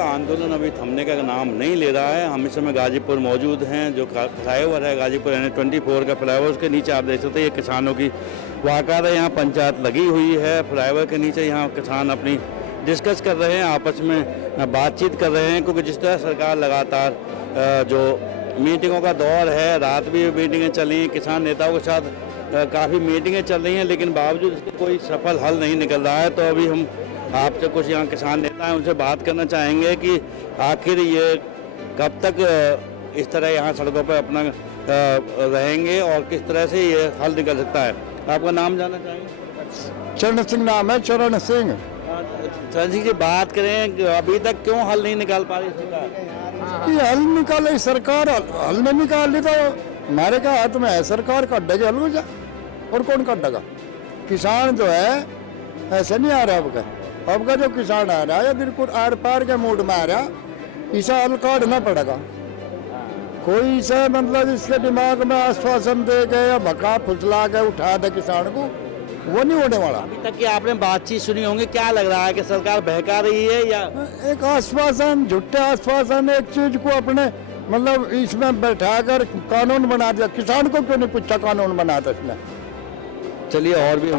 का आंदोलन अभी थमने का नाम नहीं ले रहा है। हम इस समय गाजीपुर मौजूद हैं। जो फ्लाईओवर है गाजीपुर NH24 का फ्लाईओवर, उसके नीचे आप देख सकते हैं ये किसानों की वाक़ात है। यहाँ पंचायत लगी हुई है। फ्लाईओवर के नीचे यहाँ किसान अपनी डिस्कस कर रहे हैं, आपस में बातचीत कर रहे हैं, क्योंकि जिस तरह सरकार लगातार जो मीटिंगों का दौर है, रात भी मीटिंगें चल रही हैं, किसान नेताओं के साथ काफ़ी मीटिंगें चल रही हैं, लेकिन बावजूद इसके कोई सफल हल नहीं निकल रहा है। तो अभी हम आपसे कुछ यहाँ किसान नेता हैं, उनसे बात करना चाहेंगे कि आखिर ये कब तक इस तरह यहाँ सड़कों पर अपना रहेंगे और किस तरह से ये हल निकल सकता है। आपका नाम जानना चाहेंगे? चरण सिंह नाम है, चरण सिंह। चरण सिंह जी, बात करें कि अभी तक क्यों हल नहीं निकाल पा रही सरकार? ये हल निकाले सरकार, हल नहीं निकाल ली तो हमारे क्या हाथ में है? सरकार काटेगी हल में जा, और कौन काटेगा? किसान जो है ऐसे नहीं आ रहा अब का जो किसान आ रहा है बिल्कुल आर पार के मूड में आ रहा, इसे हल काटना पड़ेगा। कोई इसे मतलब इसके दिमाग में आश्वासन दे के या भका फुसला के उठा दे किसान को, वो नहीं होने वाला। अभी तक की आपने बातचीत सुनी होंगी, क्या लग रहा है कि सरकार बहका रही है या एक आश्वासन, झूठे आश्वासन, एक चीज को अपने मतलब इसमें बैठाकर कानून बना दिया। किसान को क्यों नहीं पूछा कानून बना था इसने? चलिए, और भी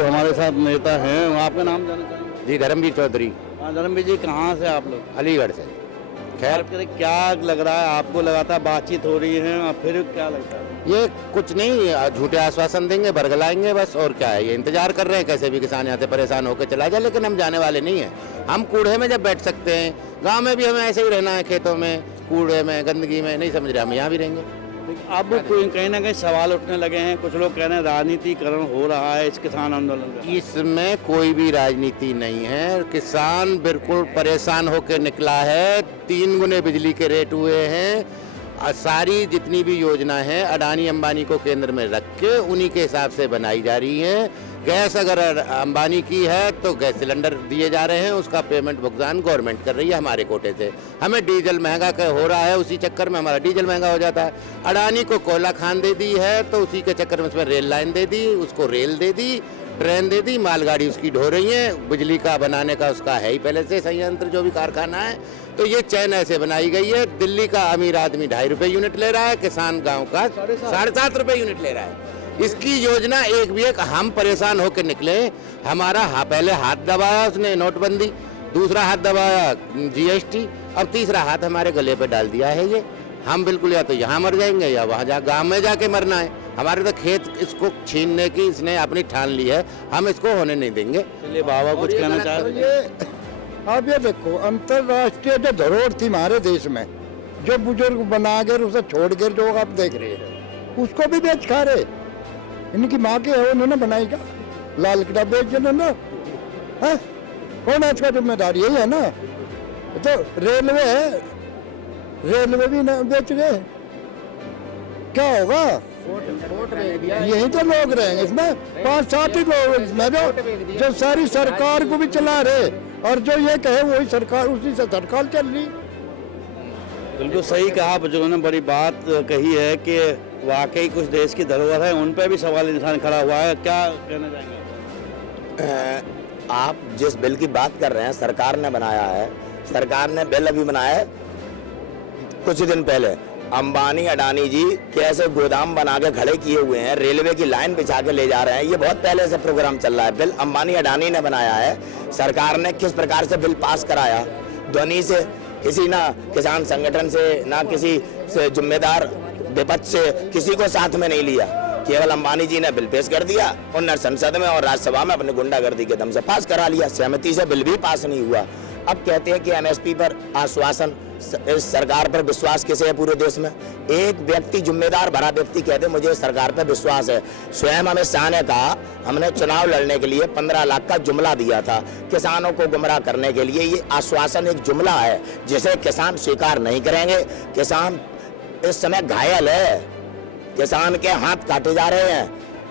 हमारे साथ नेता हैं। आपका नाम जानना चाहेंगे? जी, धर्मवीर चौधरी। हाँ धर्मवीर जी, कहाँ से आप लोग? अलीगढ़ से। खैर क्या लग रहा है आपको? लगातार बातचीत हो रही है और फिर क्या लगता है? ये कुछ नहीं, झूठे आश्वासन देंगे, बरगलाएंगे बस, और क्या है। ये इंतजार कर रहे हैं कैसे भी किसान यहाँ से परेशान होकर चला जाए, लेकिन हम जाने वाले नहीं हैं। हम कूड़े में जब बैठ सकते हैं, गांव में भी हमें ऐसे ही रहना है, खेतों में कूड़े में गंदगी में नहीं समझ रहे, हम यहाँ भी रहेंगे। अब कहीं ना कहीं सवाल उठने लगे हैं, कुछ लोग कह रहे हैं राजनीतिकरण हो रहा है इस किसान आंदोलन का। इसमें कोई भी राजनीति नहीं है। किसान बिल्कुल परेशान होकर निकला है। 3 गुने बिजली के रेट हुए हैं। सारी जितनी भी योजना है अडानी अंबानी को केंद्र में रख के उन्हीं के हिसाब से बनाई जा रही है। गैस अगर अंबानी की है तो गैस सिलेंडर दिए जा रहे हैं, उसका पेमेंट भुगतान गवर्नमेंट कर रही है हमारे कोटे से। हमें डीजल महंगा हो रहा है, उसी चक्कर में हमारा डीजल महंगा हो जाता है। अडानी को कोयला खान दे दी है तो उसी के चक्कर में उसमें रेल लाइन दे दी, उसको रेल दे दी, ट्रेन दे दी, मालगाड़ी उसकी ढो रही है। बिजली का बनाने का उसका है ही पहले से संयंत्र, जो भी कारखाना है। तो ये चैन ऐसे बनाई गई है। दिल्ली का अमीर आदमी 2.5 रुपये यूनिट ले रहा है, किसान गांव का 7.5 रुपये यूनिट ले रहा है। इसकी योजना एक भी एक, हम परेशान होकर निकले। हमारा पहले हाथ दबाया उसने नोटबंदी, दूसरा हाथ दबाया GST, अब तीसरा हाथ हमारे गले पे डाल दिया है। ये हम बिल्कुल या तो यहाँ मर जाएंगे या वहाँ गाँव में जाके मरना है। हमारे तो खेत इसको छीनने की इसने अपनी ठान ली है, हम इसको होने नहीं देंगे। चलिए बाबा कुछ कहना चाह रहे हैं? आप ये देखो, अंतरराष्ट्रीय जो धरोहर थी हमारे देश में, जो बुजुर्ग बना कर उसे छोड़ कर जो आप देख रहे हैं, उसको भी बेच खा रहे। इनकी माँ के है, उन्होंने बनाई क्या? लाल किला बेच देना ना है? कौन है इसका जिम्मेदार? यही है ना। तो रेलवे है, रेलवे भी ना बेच गए, क्या होगा? यही तो लोग रहेंगे इसमें, 5-7 ही लोग इसमें जो सारी सरकार को भी चला रहे, और जो ये कहे वही सरकार, उसी से सरकार चल रही। बिल्कुल सही कहा बुजुर्गों ने, बड़ी बात कही है कि वाकई कुछ देश की धरोहर है, उन पर भी सवाल इंसान खड़ा हुआ है। क्या कहना चाहेंगे? आप जिस बिल की बात कर रहे हैं सरकार ने बनाया है, सरकार ने बिल अभी बनाया है कुछ दिन पहले। अंबानी अडानी जी कैसे गोदाम बना के खड़े किए हुए हैं, रेलवे की लाइन बिछा के ले जा रहे हैं, ये बहुत पहले से प्रोग्राम चल रहा है। बिल अंबानी अडानी ने बनाया है। सरकार ने किस प्रकार से बिल पास कराया, ध्वनि से, किसी ना किसान संगठन से, ना किसी से जिम्मेदार विपक्ष से, किसी को साथ में नहीं लिया। केवल अंबानी जी ने बिल पेश कर दिया, उन्होंने संसद में और राज्यसभा में अपनी गुंडागर्दी के दम से पास करा लिया। सहमति से बिल भी पास नहीं हुआ। अब कहते हैं कि MSP पर आश्वासन, इस सरकार पर विश्वास किसे है पूरे देश में? एक व्यक्ति, जिम्मेदार भरा व्यक्ति कहते मुझे सरकार पर विश्वास है। स्वयं अमित शाह ने कहा हमने चुनाव लड़ने के लिए 15 लाख का जुमला दिया था। किसानों को गुमराह करने के लिए ये आश्वासन एक जुमला है जिसे किसान स्वीकार नहीं करेंगे। किसान इस समय घायल है, किसान के हाथ काटे जा रहे हैं।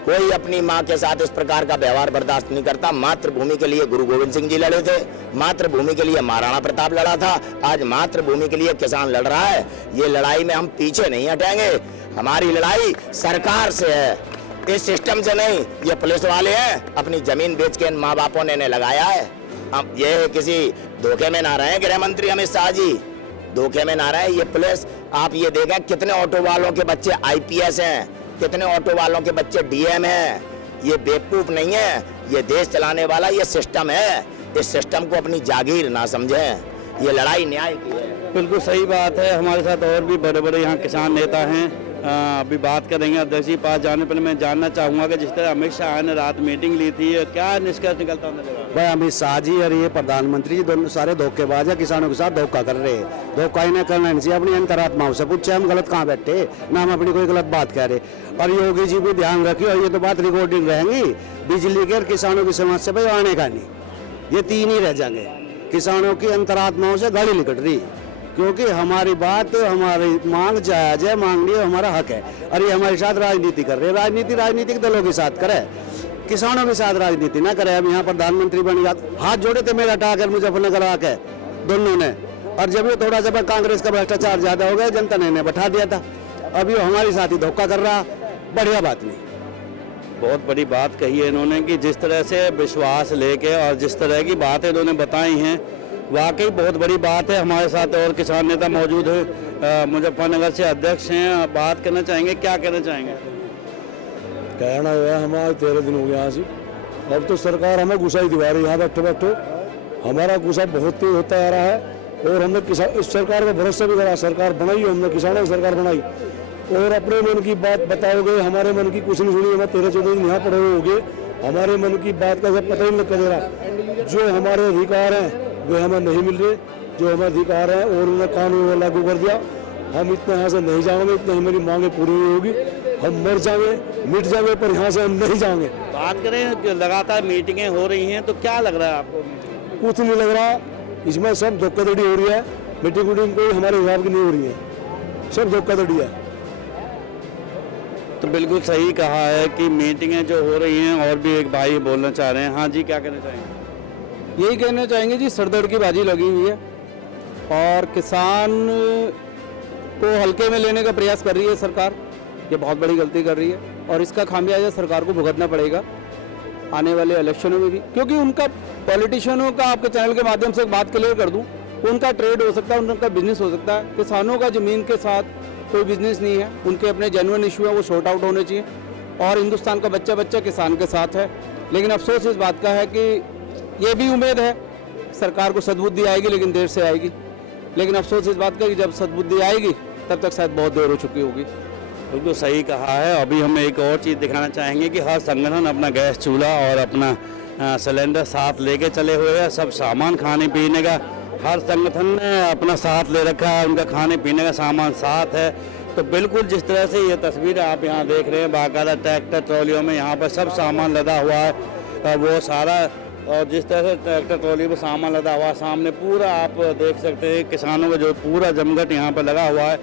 कोई अपनी माँ के साथ इस प्रकार का व्यवहार बर्दाश्त नहीं करता। मातृभूमि के लिए गुरु गोविंद सिंह जी लड़े थे, मातृभूमि के लिए महाराणा प्रताप लड़ा था, आज मातृभूमि के लिए किसान लड़ रहा है। ये लड़ाई में हम पीछे नहीं हटेंगे। हमारी लड़ाई सरकार से है, इस सिस्टम से नहीं। ये पुलिस वाले हैं, अपनी जमीन बेच के इन माँ बापों ने इन्हें लगाया है। अब ये किसी धोखे में ना रहे गृह मंत्री अमित शाह जी, धोखे में ना रहे। ये पुलिस, आप ये देखें कितने ऑटो वालों के बच्चे आईपीएस हैं, कितने ऑटो वालों के बच्चे डीएम हैं। ये बेवकूफ नहीं है, ये देश चलाने वाला ये सिस्टम है। इस सिस्टम को अपनी जागीर ना समझें, ये लड़ाई न्याय की है। बिल्कुल सही बात है। हमारे साथ और भी बड़े बड़े यहाँ किसान नेता हैं, अभी बात करेंगे। अध्यक्ष जी पास जाने पहले मैं जानना चाहूँगा कि जिस तरह अमित शाह ने रात मीटिंग ली थी, क्या निष्कर्ष निकलता है? भाई अमित शाह जी और ये प्रधानमंत्री जी दोनों सारे धोखेबाज है, किसानों के साथ धोखा कर रहे हैं। धोखा ही नहीं करना चाहिए। अपनी अंतरात्माओं से पूछे हम गलत कहाँ बैठे, ना हम अपनी कोई गलत बात कह रहे। और योगी जी भी ध्यान रखिए, और ये तो बात रिकॉर्डिंग रहेंगी, बिजली के और किसानों की समस्या भाई आने का नहीं, ये तीन ही रह जाएंगे। किसानों की अंतरात्माओं से गाली निकल रही, क्योंकि हमारी बात, हमारी मांग जायज है, मांगनी हमारा हक है। और ये हमारे साथ राजनीति कर रहे हैं। राजनीति राजनीतिक दलों के साथ करे, किसानों के साथ राजनीति ना करे। अब यहाँ प्रधानमंत्री बन गया, हाथ जोड़े थे मेरा टाकर मुजफ्फरनगर आके दोनों ने, और जब ये थोड़ा सा कांग्रेस का भ्रष्टाचार ज्यादा हो गया, जनता ने बैठा दिया था। अब ये हमारे साथ ही धोखा कर रहा, बढ़िया बात नहीं। बहुत बड़ी बात कही है इन्होंने कि जिस तरह से विश्वास लेके और जिस तरह की बातें इन्होंने बताई हैं, वाकई बहुत बड़ी बात है। हमारे साथ और किसान नेता मौजूद है, मुजफ्फरनगर से अध्यक्ष हैं, बात करना चाहेंगे, क्या कहना चाहेंगे? कहना है हमारे 13 दिन हो गए यहाँ से। अब तो सरकार हमें गुस्सा ही दिवा रही है। यहाँ बैठो बैठो हमारा गुस्सा बहुत तेज होता आ रहा है, और हमने किसान इस सरकार पर भरोसा भी करा। सरकार बनाई, हमने किसानों की सरकार बनाई, और अपने मन की बात बताओगे, हमारे मन की कुछ नहीं सुनी। हमें 13-14 दिन यहाँ पड़े हो गए, हमारे मन की बात का सब पता ही नहीं लग रहा। जो हमारे अधिकार हैं वे हमें नहीं मिल रहे, जो हमारे अधिकार हैं और उन्होंने कानून लागू कर दिया। हम इतने यहाँ से नहीं जाएंगे, इतनी हमारी मांगे पूरी नहीं होगी। हम मर जाएंगे, मिट जाएंगे, पर यहाँ से हम नहीं जाएंगे। बात करें कि लगातार मीटिंगें हो रही हैं, तो क्या लग रहा है आपको? कुछ नहीं लग रहा, इसमें सब धोखाधड़ी हो रही है। मीटिंग वीटिंग कोई हमारे हिसाब की नहीं हो रही है, सब धोखाधड़ी है। तो बिल्कुल सही कहा है कि मीटिंगें जो हो रही हैं। और भी एक भाई बोलना चाह रहे हैं। हाँ जी, क्या कहना चाहेंगे? यही कहना चाहेंगे जी, सरदर्द की बाजी लगी हुई है और किसान को हल्के में लेने का प्रयास कर रही है सरकार। ये बहुत बड़ी गलती कर रही है, और इसका खामियाजा सरकार को भुगतना पड़ेगा आने वाले इलेक्शनों में भी। क्योंकि उनका पॉलिटिशियनों का, आपके चैनल के माध्यम से एक बात क्लियर कर दूं, उनका ट्रेड हो सकता है, उनका बिजनेस हो सकता है। किसानों का ज़मीन के साथ कोई बिजनेस नहीं है, उनके अपने जेन्युइन इशू है, वो शॉर्ट आउट होने चाहिए। और हिंदुस्तान का बच्चा बच्चा किसान के साथ है। लेकिन अफसोस इस बात का है कि ये भी उम्मीद है सरकार को सद्बुद्धि आएगी, लेकिन देर से आएगी। लेकिन अफसोस इस बात का कि जब सद्बुद्धि आएगी तब तक शायद बहुत देर हो चुकी होगी। बिल्कुल सही कहा है। अभी हम एक और चीज़ दिखाना चाहेंगे कि हर संगठन अपना गैस चूल्हा और अपना सिलेंडर साथ लेके चले हुए हैं। सब सामान खाने पीने का हर संगठन ने अपना साथ ले रखा है, उनका खाने पीने का सामान साथ है। तो बिल्कुल जिस तरह से ये तस्वीर आप यहाँ देख रहे हैं, बाकायदा ट्रैक्टर ट्रॉलियों में यहाँ पर सब सामान लदा हुआ है, वो सारा। और जिस तरह से ट्रैक्टर ट्रॉली में सामान लदा हुआ, सामने पूरा आप देख सकते हैं किसानों का जो पूरा जमघट यहाँ पर लगा हुआ है।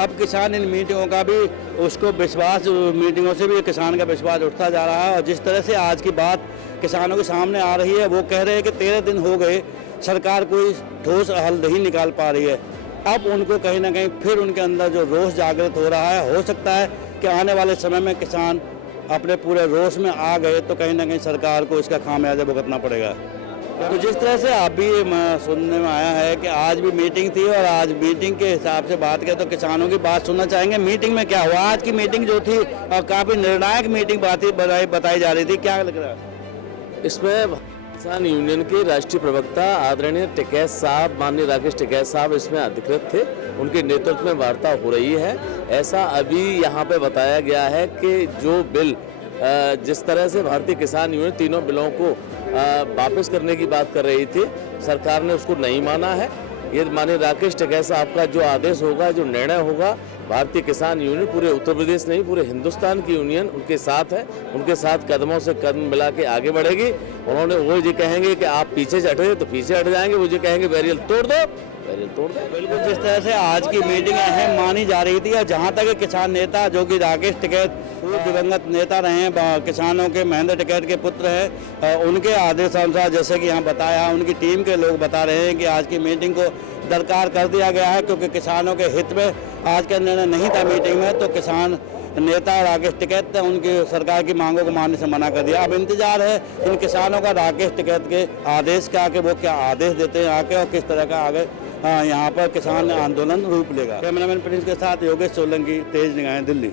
अब किसान इन मीटिंगों का भी उसको विश्वास, मीटिंगों से भी किसान का विश्वास उठता जा रहा है। और जिस तरह से आज की बात किसानों के सामने आ रही है, वो कह रहे हैं कि 13 दिन हो गए, सरकार कोई ठोस हल नहीं निकाल पा रही है। अब उनको कहीं ना कहीं फिर उनके अंदर जो रोष जागृत हो रहा है, हो सकता है कि आने वाले समय में किसान अपने पूरे रोष में आ गए तो कहीं ना कहीं सरकार को इसका खामियाजा भुगतना पड़ेगा। तो जिस तरह से अभी सुनने में आया है कि आज भी मीटिंग थी, और आज मीटिंग के हिसाब से बात करें तो किसानों की बात सुनना चाहेंगे। मीटिंग में क्या हुआ? आज की मीटिंग जो थी काफ़ी निर्णायक मीटिंग बताई जा रही थी, क्या लग रहा है? इसमें किसान यूनियन के राष्ट्रीय प्रवक्ता आदरणीय टिकैत साहब, माननीय राकेश टिकैत साहब इसमें अधिकृत थे। उनके नेतृत्व में वार्ता हो रही है। ऐसा अभी यहाँ पे बताया गया है कि जो बिल जिस तरह से भारतीय किसान यूनियन तीनों बिलों को वापस करने की बात कर रही थी, सरकार ने उसको नहीं माना है। ये माननीय राकेश टिकैत साहब का जो आदेश होगा, जो निर्णय होगा, भारतीय किसान यूनियन पूरे उत्तर प्रदेश नहीं पूरे हिंदुस्तान की यूनियन उनके साथ है। उनके साथ कदमों से कदम मिला के आगे बढ़ेगी। उन्होंने वो ये कहेंगे कि आप पीछे से हटे तो पीछे हट जाएंगे, वो ये कहेंगे बैरियर तोड़ दो, बैरियर तोड़ दो। बिल्कुल जिस तरह से आज की मीटिंग अहम मानी जा रही थी, और जहाँ तक किसान नेता जो कि राकेश टिकैत पूर्व दिवंगत नेता रहे हैं, किसानों के महेंद्र टिकैत के पुत्र हैं, उनके आदेशानुसार जैसे कि यहाँ बताया, उनकी टीम के लोग बता रहे हैं कि आज की मीटिंग को दरकार कर दिया गया है, क्योंकि किसानों के हित में आज का निर्णय नहीं था मीटिंग में। तो किसान नेता राकेश टिकैत उनकी सरकार की मांगों को मानने से मना कर दिया। अब इंतजार है इन किसानों का राकेश टिकैत के आदेश का कि वो क्या आदेश देते हैं आके और किस तरह का आगे यहाँ पर किसान आंदोलन रूप लेगा। कैमरामैन प्रिंस के साथ योगेश सोलंकी, तेज निगाहें, दिल्ली।